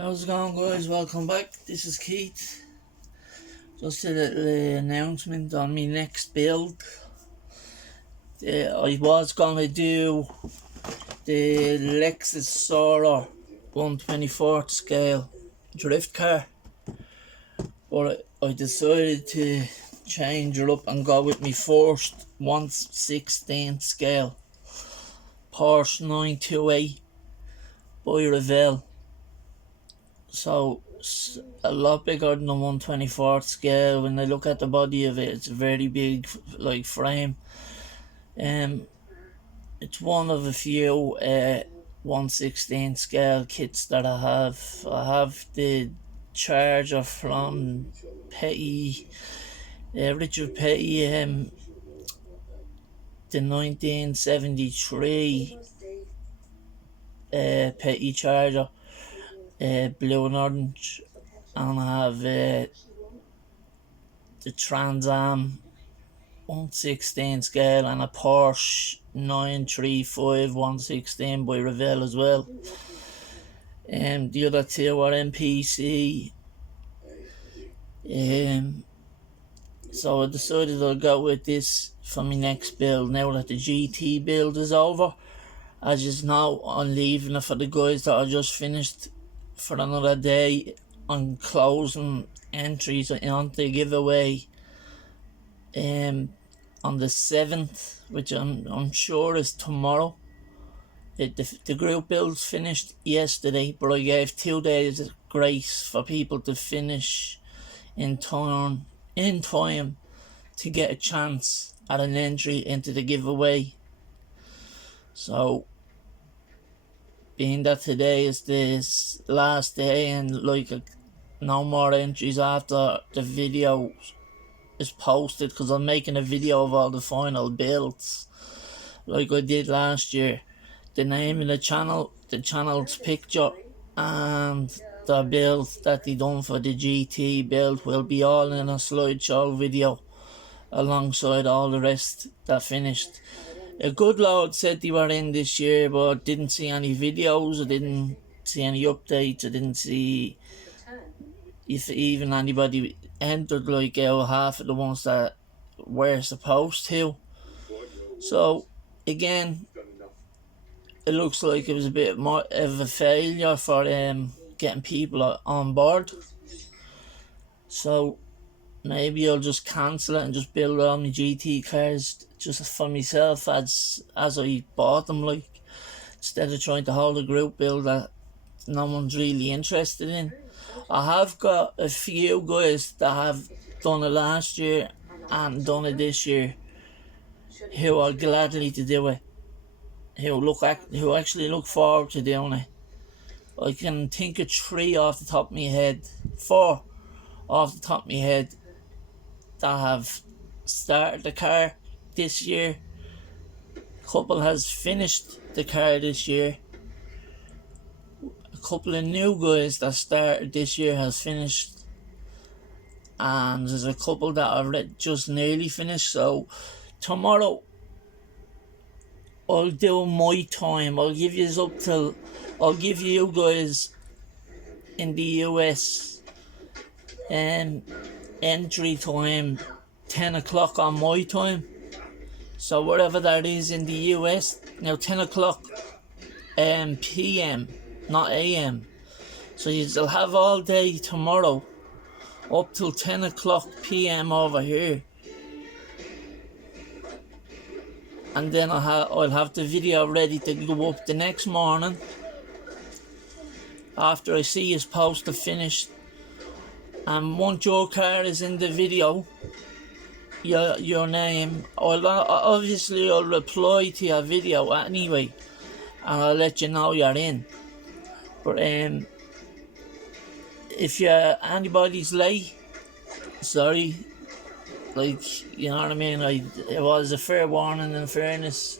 How's it going, guys? Welcome back. This is Keith. Just a little announcement on my next build. I was gonna do the Lexus Solar 1/24 scale drift car, but I decided to change it up and go with my first 1/16 scale Porsche 928 by Revell. So a lot bigger than the 1/24 scale. When I look at the body of it, it's a very big like frame. It's one of a few 1/16 scale kits that I have. I have the Charger from Petty, Richard Petty, the 1973 Petty Charger, blue and orange, and I have the Trans Am 1/16 scale and a Porsche 935 1/16 by Revell as well. The other two are MPC. So I decided I'll go with this for my next build now that the GT build is over. As you know, I'm leaving it for the guys that are just finished for another day on closing entries on the giveaway on the 7th, which I'm sure is tomorrow. The group builds finished yesterday, but I gave 2 days of grace for people to finish in time to get a chance at an entry into the giveaway. So being that today is this last day and no more entries after the video is posted, because I'm making a video of all the final builds like I did last year. The name of the channel, the channel's picture, and the build that they done for the GT build will be all in a slideshow video alongside all the rest that finished. A good load said they were in this year, but didn't see any videos. I didn't see any updates. I didn't see if even anybody entered, like half of the ones that were supposed to. So again, it looks like it was a bit more of a failure for getting people on board. So maybe I'll just cancel it and just build all my GT cars just for myself as I bought them, like, instead of trying to hold a group build that no one's really interested in. I have got a few guys that have done it last year and done it this year who are gladly to do it, who actually look forward to doing it. I can think of 3 off the top of my head, 4 off the top of my head that have started the car this year. A couple has finished the car this year. A couple of new guys that started this year has finished, and there's a couple that are just nearly finished. So tomorrow I'll do my time. I'll give you guys in the US entry time 10 o'clock on my time. So whatever that is in the US now, 10 o'clock PM, not AM. So you'll have all day tomorrow up till 10 o'clock PM over here, and then I'll have the video ready to go up the next morning after I see his poster finished. And once your car is in the video, your name, I'll reply to your video anyway, and I'll let you know you're in. But if anybody's late, sorry, like, you know what I mean. It was a fair warning. In fairness,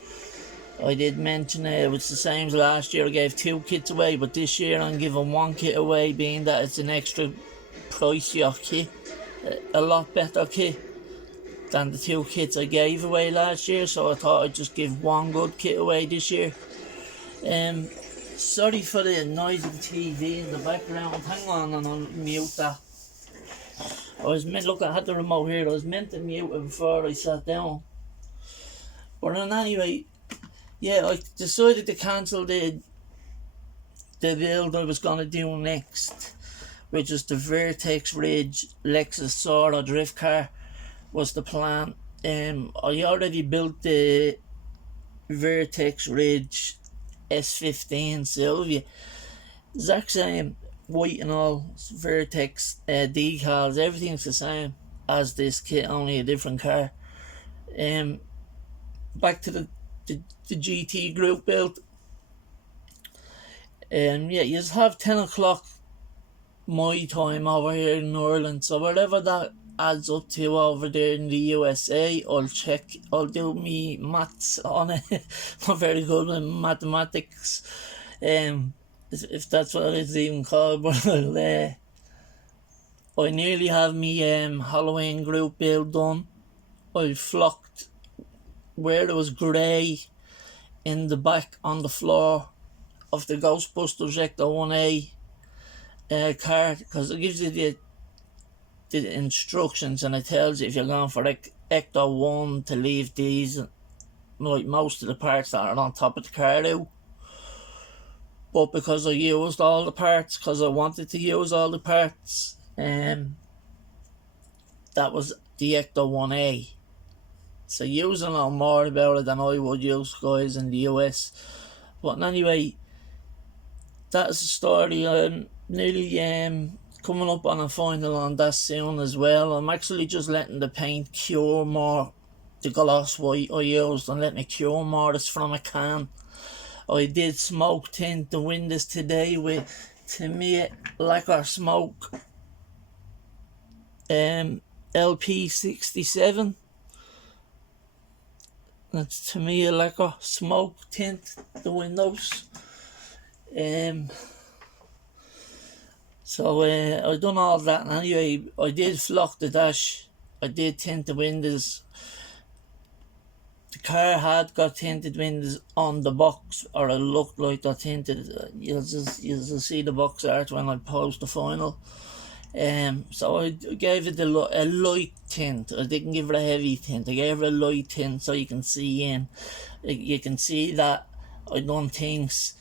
I did mention it was the same as last year. I gave 2 kits away, but this year I'm giving 1 kit away, being that it's an extra pricier kit, a lot better kit than the 2 kits I gave away last year. So I thought I'd just give 1 good kit away this year. Sorry for the noise of the TV in the background. Hang on and I'll mute that. I was meant, look, I had the remote here. I was meant to mute it before I sat down. But anyway, yeah, I decided to cancel the build I was going to do next, which is the Vertex Ridge Lexus Sora drift car, was the plan. I already built the Vertex Ridge S15 Sylvia. Exact same, white and all, Vertex decals, everything's the same as this kit, only a different car. Back to the GT group build. Yeah, you just have 10 o'clock my time over here in Ireland, so whatever that adds up to over there in the USA, I'll do me maths on it. Not very good with mathematics, if that's what it's even called, but I nearly have me Halloween group build done. I flocked where there was grey in the back on the floor of the Ghostbusters Ecto 1A card, because it gives you the instructions and it tells you if you're going for Ecto 1 to leave these, like most of the parts that are on top of the card out. But because I used all the parts, because I wanted to use all the parts, that was the Ecto 1A. So you know more about it than I would, use guys in the US. But anyway, that's the story. I'm nearly coming up on a final on that soon as well. I'm actually just letting the paint cure more. The gloss white I used and letting it cure more. It's from a can. I did smoke tint the windows today with Tamiya Lacquer Smoke LP67. That's Tamiya Lacquer Smoke tint the windows. So I done all that, and anyway, I did flock the dash, I did tint the windows. The car had got tinted windows on the box, or it looked like they're tinted. You'll see the box art when I post the final. So I gave it a light tint. I didn't give it a heavy tint. I gave it a light tint so you can see in. You can see that I done things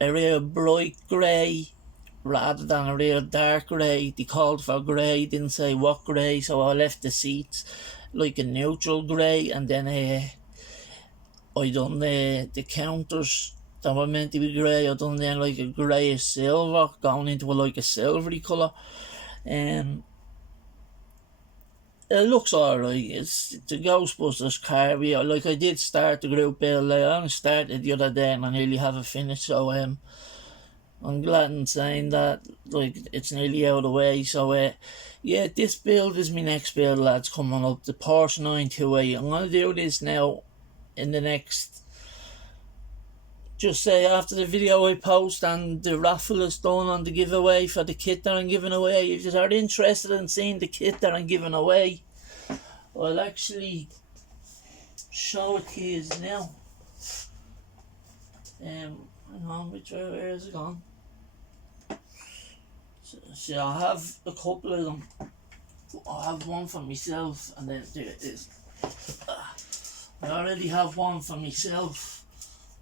a real bright grey rather than a real dark grey. They called for grey, didn't say what grey, so I left the seats like a neutral grey, and then I done the counters that were meant to be grey. I done then like a greyish silver, going into like a silvery colour. It looks alright. It's the Ghostbusters car. Like I did start the group build. I only started the other day and I nearly have it finished. So I'm glad in saying that, like, it's nearly out of the way. So yeah, this build is my next build, lads, coming up, the Porsche 928. I'm gonna do this now in the next, just say after the video I post and the raffle is done on the giveaway for the kit that I'm giving away. If you are interested in seeing the kit that I'm giving away, I'll actually show it to you now. Hang on, where is it gone? So I have a couple of them. I have one for myself, and then there it is. I already have one for myself.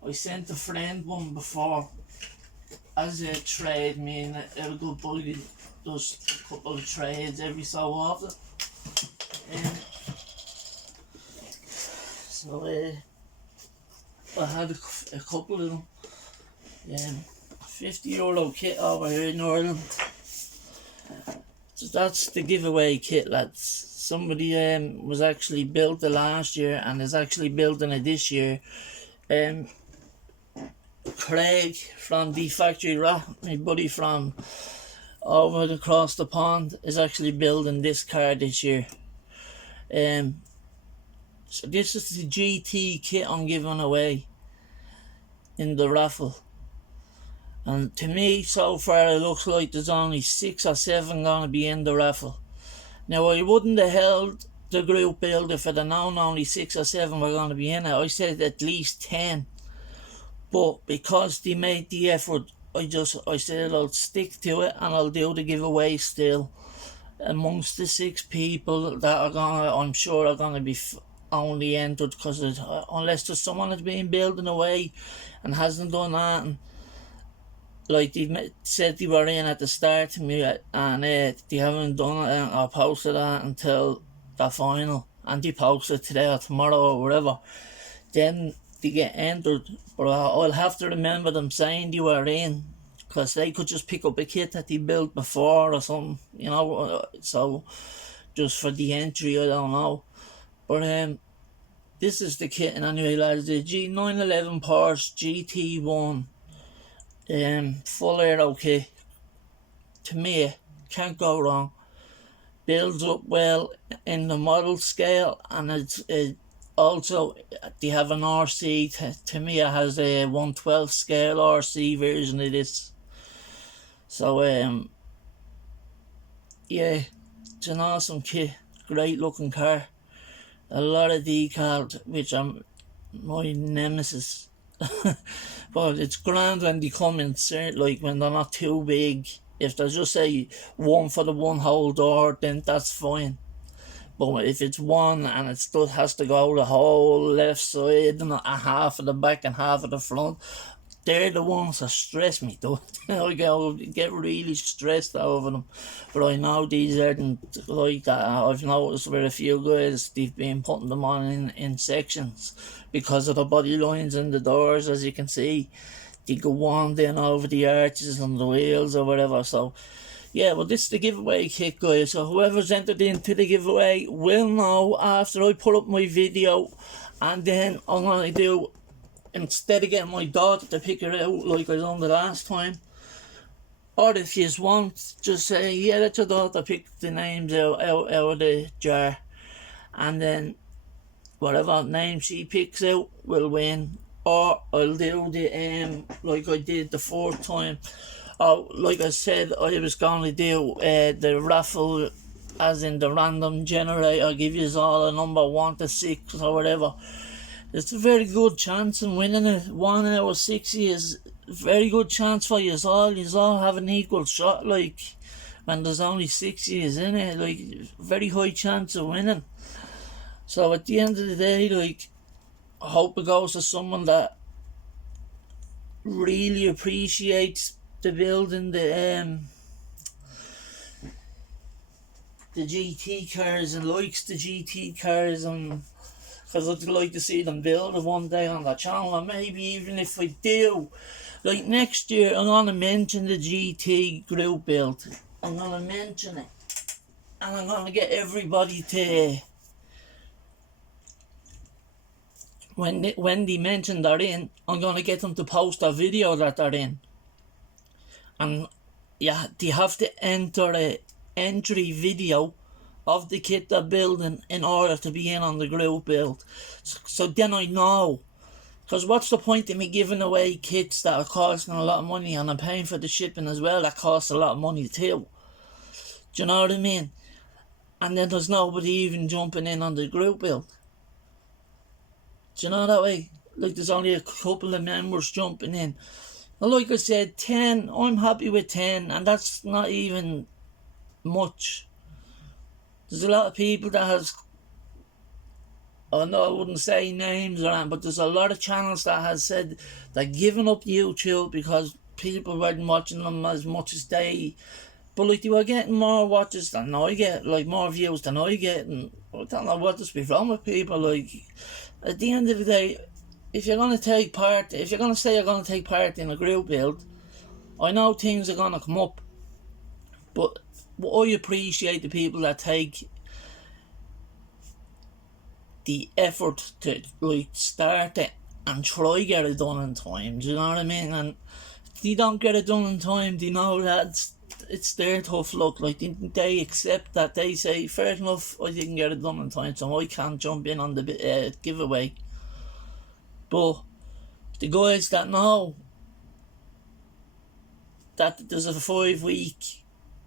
I sent a friend one before as a trade. Me and a good buddy does a couple of trades every so often. So I had a couple of them. €50 kit over here in Ireland. So that's the giveaway kit, lads. Somebody was actually built it last year and is actually building it this year. Craig from the Factory Rat, my buddy from over across the pond, is actually building this car this year. So this is the GT kit I'm giving away in the raffle. And to me, so far, it looks like there's only 6 or 7 going to be in the raffle. Now, I wouldn't have held the group build if I'd have known only 6 or 7 were going to be in it. I said at least 10. But because they made the effort, I said I'll stick to it and I'll do the giveaway still. Amongst the 6 people that are gonna, I'm sure are gonna be only entered, because unless there's someone that's been building away and hasn't done that, and like they said they were in at the start to me, and they haven't done it or posted that until the final, and they post it today or tomorrow or whatever, then they get entered. But I'll have to remember them saying they were in, because they could just pick up a kit that they built before or something, you know. So just for the entry, I don't know. But this is the kit, and anyway, lads, the G911 Porsche GT1 full aero kit. To me, can't go wrong. Builds up well in the model scale, and it's also they have an RC. To me, it has a 1/12 scale RC version of this. So yeah, it's an awesome kit. Great looking car. A lot of decals, which I'm my nemesis. But it's grand when they come in, like when they're not too big. If there's just say one for the one whole door, then that's fine. But if it's one and it still has to go the whole left side and a half of the back and half of the front, they're the ones that stress me, though. I get really stressed over them. But I know these aren't like that. I've noticed with a few guys, they've been putting them on in sections because of the body lines and the doors, as you can see. They go on then over the arches and the wheels or whatever. So yeah, well, this is the giveaway kit, guys. So whoever's entered into the giveaway will know after I put up my video, and then I'm going to do, instead of getting my daughter to pick it out like I done the last time, or if you just want, just say, yeah, let your daughter pick the names out of the jar, and then whatever name she picks out will win. Or I'll do the like I did the 4th time. Like I said, I was going to do the raffle, as in the random generator, give you all a number 1 to 6 or whatever. It's a very good chance in winning it. 1 out of 60 is a very good chance for you all. You all have an equal shot, like when there's only 60 in it, like very high chance of winning. So at the end of the day, like, I hope it goes to someone that really appreciates the building the GT cars and likes the GT cars, and because I'd like to see them build it one day on the channel. And maybe even if I do, like next year, I'm going to mention the GT group build. I'm going to mention it, and I'm going to get everybody to, when they mention they're in, I'm going to get them to post a video that they're in. And yeah, they have to enter a entry video of the kit they're building in order to be in on the group build. So then I know. Because what's the point of me giving away kits that are costing a lot of money, and I'm paying for the shipping as well, that costs a lot of money too. Do you know what I mean? And then there's nobody even jumping in on the group build. Do you know that way? Like there's only a couple of members jumping in. Well, like I said, 10, I'm happy with 10, and that's not even much. There's a lot of people that has, I know I wouldn't say names or anything, but there's a lot of channels that has said they're giving up YouTube because people weren't watching them as much as they, but like they were getting more watches than I get, like more views than I get, and I don't know what is wrong with people. Like, at the end of the day, if you're going to take part, if you're going to say you're going to take part in a group build, I know things are going to come up, but I appreciate the people that take the effort to like start it and try get it done in time. Do you know what I mean? And if they don't get it done in time, they know that it's their tough luck. Like they accept that, they say, fair enough, I didn't get it done in time, so I can't jump in on the giveaway. But the guys that know that there's a 5-week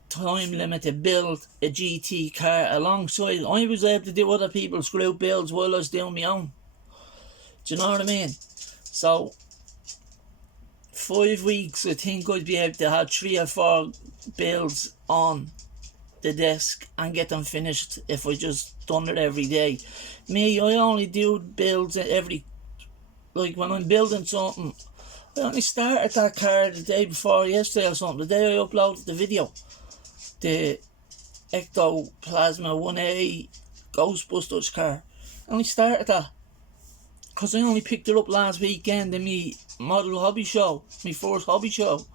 time limit to build a GT car alongside, I was able to do other people's group builds while I was doing my own. Do you know what I mean? So 5 weeks, I think I'd be able to have 3 or 4 builds on the desk and get them finished if I just done it every day. Me, I only do builds every, like when I'm building something, I only started that car the day before yesterday or something, the day I uploaded the video. The Ectoplasma 1A Ghostbusters car. I only started that because I only picked it up last weekend in my model hobby show, my first hobby show.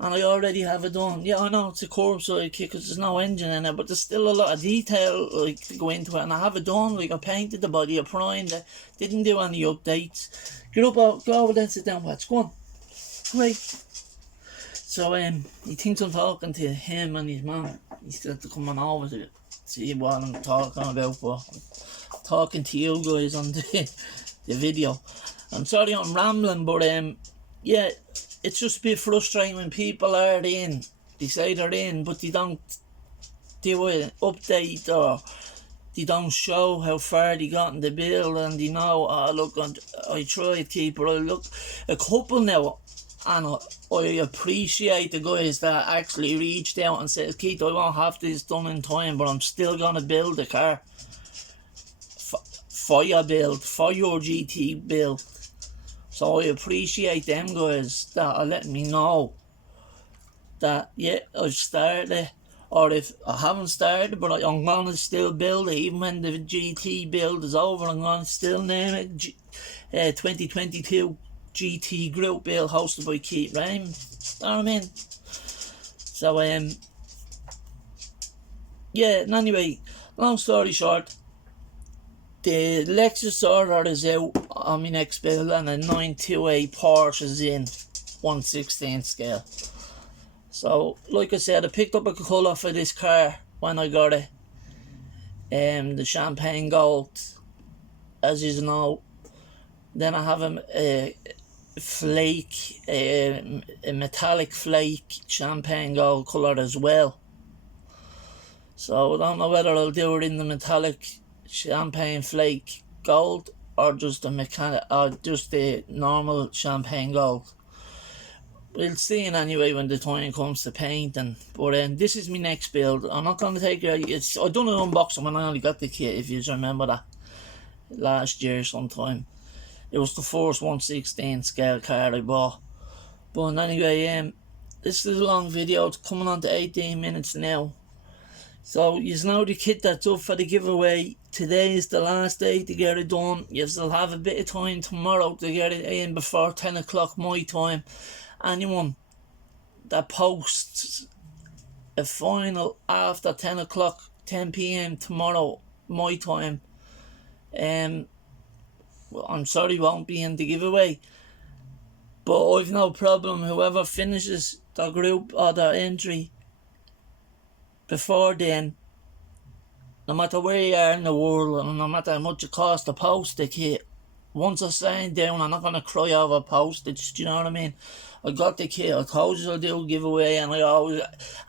And I already have it done. Yeah, I know it's a curbside kit because there's no engine in it, but there's still a lot of detail like to go into it, and I have it done. Like I painted the body, I primed it, didn't do any updates. Get up, go over there, sit down, watch. Go on. Right. So he thinks I'm talking to him and his mum. He's got to come on over to see what I'm talking about, but I'm talking to you guys on the video. I'm sorry I'm rambling, but yeah, it's just a bit frustrating when people are in, they say they're in, but they don't do an update, or they don't show how far they got in the build, and they know, oh look, I tried, keep, but I look a couple now, and I appreciate the guys that actually reached out and said, Keith, I won't have this done in time, but I'm still going to build a car for your build, for your GT build. So I appreciate them guys that are letting me know that, yeah, I've started, or if I haven't started, but I'm going to still build it. Even when the GT build is over, I'm going to still name it 2022 GT Group Build, hosted by Keith Rame. You know what I mean? So, yeah, and anyway, long story short, the Lexus order is out on my next build, and a 928 Porsche is in 1/16 scale. So, like I said, I picked up a colour for this car when I got it. The champagne gold, as you know. Then I have a flake, a metallic flake champagne gold colour as well. So I don't know whether I'll do it in the metallic champagne flake gold, or just the normal champagne gold. We'll see anyway when the time comes to painting. But this is my next build. I'm not going to take it. I done an unboxing when I only got the kit, if you remember that, last year sometime. It was the first 1/16 scale car I bought. But anyway, this is a long video. It's coming on to 18 minutes now. So you know the kit that's up for the giveaway. Today is the last day to get it done. You still have a bit of time tomorrow to get it in before 10 o'clock my time. Anyone that posts a final after 10 o'clock, 10 p.m. tomorrow my time, well, I'm sorry, won't be in the giveaway. But I've no problem. Whoever finishes the group or the entry before then, no matter where you are in the world, and no matter how much it costs to post the kit, once I sign down, I'm not going to cry over postage. Do you know what I mean? I got the kit. I told you I'll do a giveaway, and I always,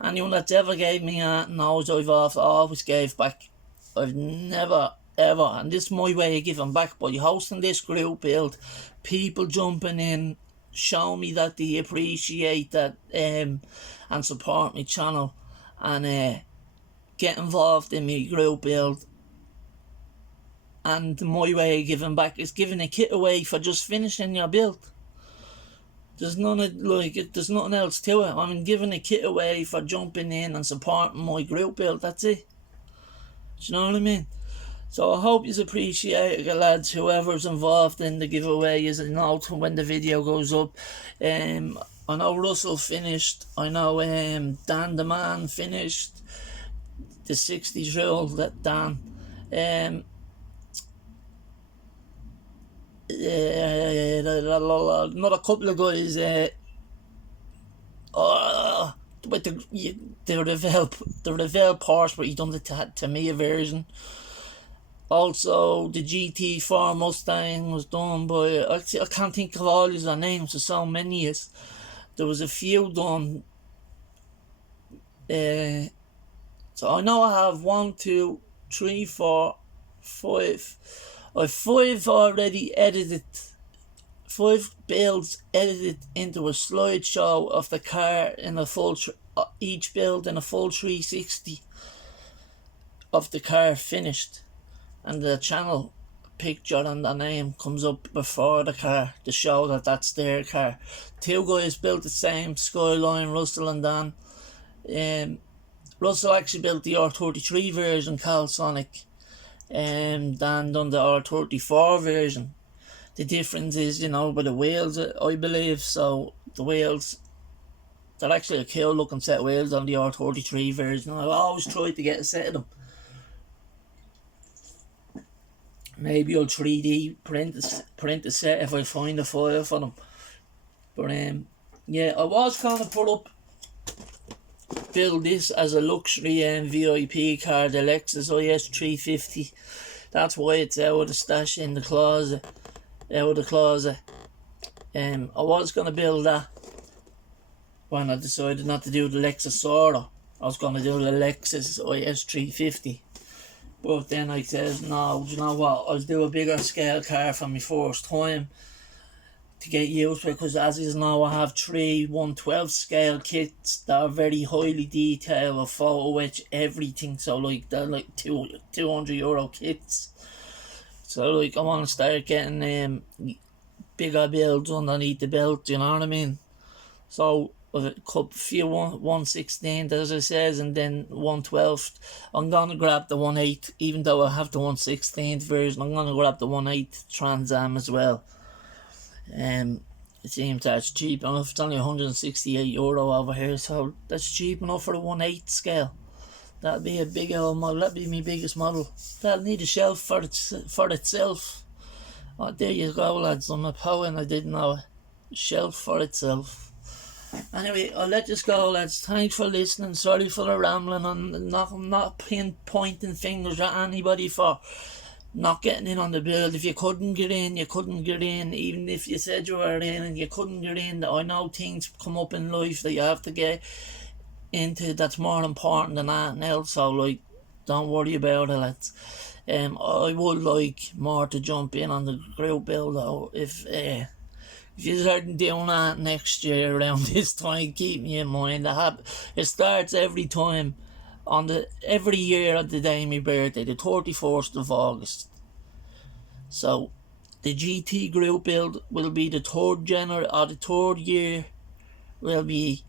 anyone that's ever gave me that knows I've always gave back. I've never ever, and this is my way of giving back by hosting this group build, people jumping in, show me that they appreciate that and support my channel, and get involved in my group build. And my way of giving back is giving a kit away for just finishing your build. There's there's nothing else to it. I mean, giving a kit away for jumping in and supporting my group build. That's it. Do you know what I mean? So I hope you appreciate it, lads, whoever's involved in the giveaway, as I know when the video goes up. I know Russell finished. I know Dan the Man finished. The 60s rule, that Dan. Not a couple of guys. But the Revell Porsche, but he done the Tamiya version. Also, the GT4 Mustang was done by, I can't think of all the names, there's so many. There was a few done. So I know I have 1, 2, 3, 4, 5. I have 5 already edited 5 builds edited into a slideshow of the car in a full each build in a full 360 of the car finished, and the channel picture and the name comes up before the car to show that that's their car. 2 guys built the same Skyline, Russell and Dan. Russell actually built the R33 version, Cal Sonic. Dan done the R34 version. The difference is, you know, with the wheels, I believe. So the wheels, they're actually a cool looking set of wheels on the R33 version. I've always tried to get a set of them. Maybe I'll 3D print a set if I find a file for them. But yeah, I was going to build this as a luxury VIP car, the Lexus IS 350. That's why it's out of the stash in the closet. I was going to build that when I decided not to do the Lexus Sora. I was going to do the Lexus IS 350. But then I said, no, you know what, I'll do a bigger scale car for my first time to get used to it, because as you know, I have 3 1/12 scale kits that are very highly detailed with photo etch, everything. So like they're like €200 kits. So like I want to start getting bigger builds underneath the belt, you know what I mean? So a few 1/16, as I says, and then 1/12. I'm gonna grab the 1/8, even though I have the 1/16 version. I'm gonna grab the 1/8 Trans Am as well. It seems that's cheap enough. It's only €168 over here, so that's cheap enough for the 1/8 scale. That'll be a big old model. That'll be my biggest model. That'll need a shelf for itself. Oh, there you go, lads. I'm a poet and I didn't know it. Shelf for itself. Anyway, I'll let this go, lads. Thanks for listening. Sorry for the rambling. I'm not pointing fingers at anybody for not getting in on the build. If you couldn't get in, you couldn't get in. Even if you said you were in and you couldn't get in, I know things come up in life that you have to get into that's more important than anything else. So like, don't worry about it, lads. I would like more to jump in on the group build though. If you start doing that next year around this time, keep me in mind. It starts every time every year on the day of my birthday, the 31st of August. So the GT group build will be the third year will be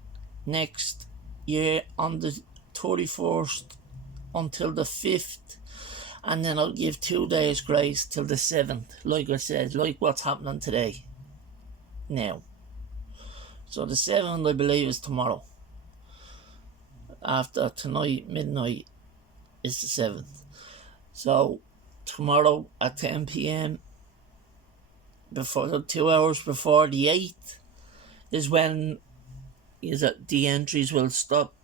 next year on the 31st until the 5th, and then I'll give 2 days grace till the 7th, like I said, like what's happening today now. So the 7th, I believe, is tomorrow. After tonight, midnight, is the 7th. So tomorrow at 10 PM, before 2 hours before the 8th, is when the entries will stop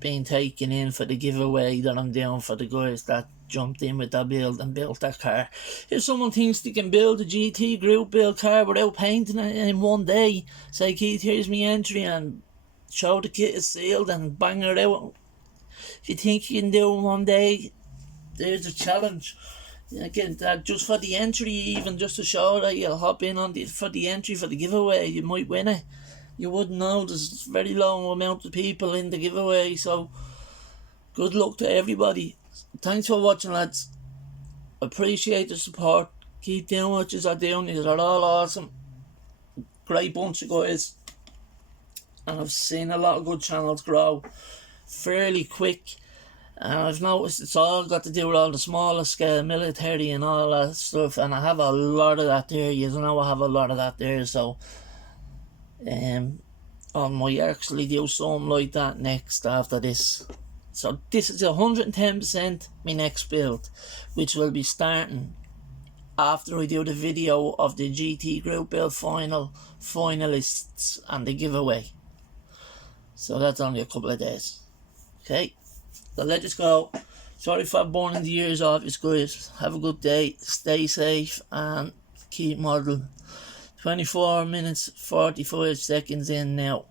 being taken in for the giveaway that I'm doing for the guys that jumped in with that build and built that car. If someone thinks they can build a GT group build car without painting it in one day, say, Keith, here's my entry, and show the kit is sealed and bang it out. If you think you can do it in one day, there's a challenge. Again, that just for the entry, even just to show that you'll hop in on for the entry for the giveaway, you might win it. You wouldn't know. There's a very low amount of people in the giveaway, so good luck to everybody. Thanks for watching, lads. Appreciate the support. Keep doing what you're doing. You're all awesome. Great bunch of guys. And I've seen a lot of good channels grow fairly quick. And I've noticed it's all got to do with all the smaller scale military and all that stuff. And I have a lot of that there. You know, I have a lot of that there. So I might actually do something like that next after this. So this is 110% my next build, which will be starting after I do the video of the GT group build finalists and the giveaway. So that's only a couple of days. Okay, so let us go. Sorry for burning the ears off you guys. Have a good day, stay safe and keep modelling. 24 minutes 45 seconds in now.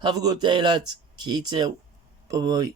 Have a good day, lads. Keep out. Bye bye.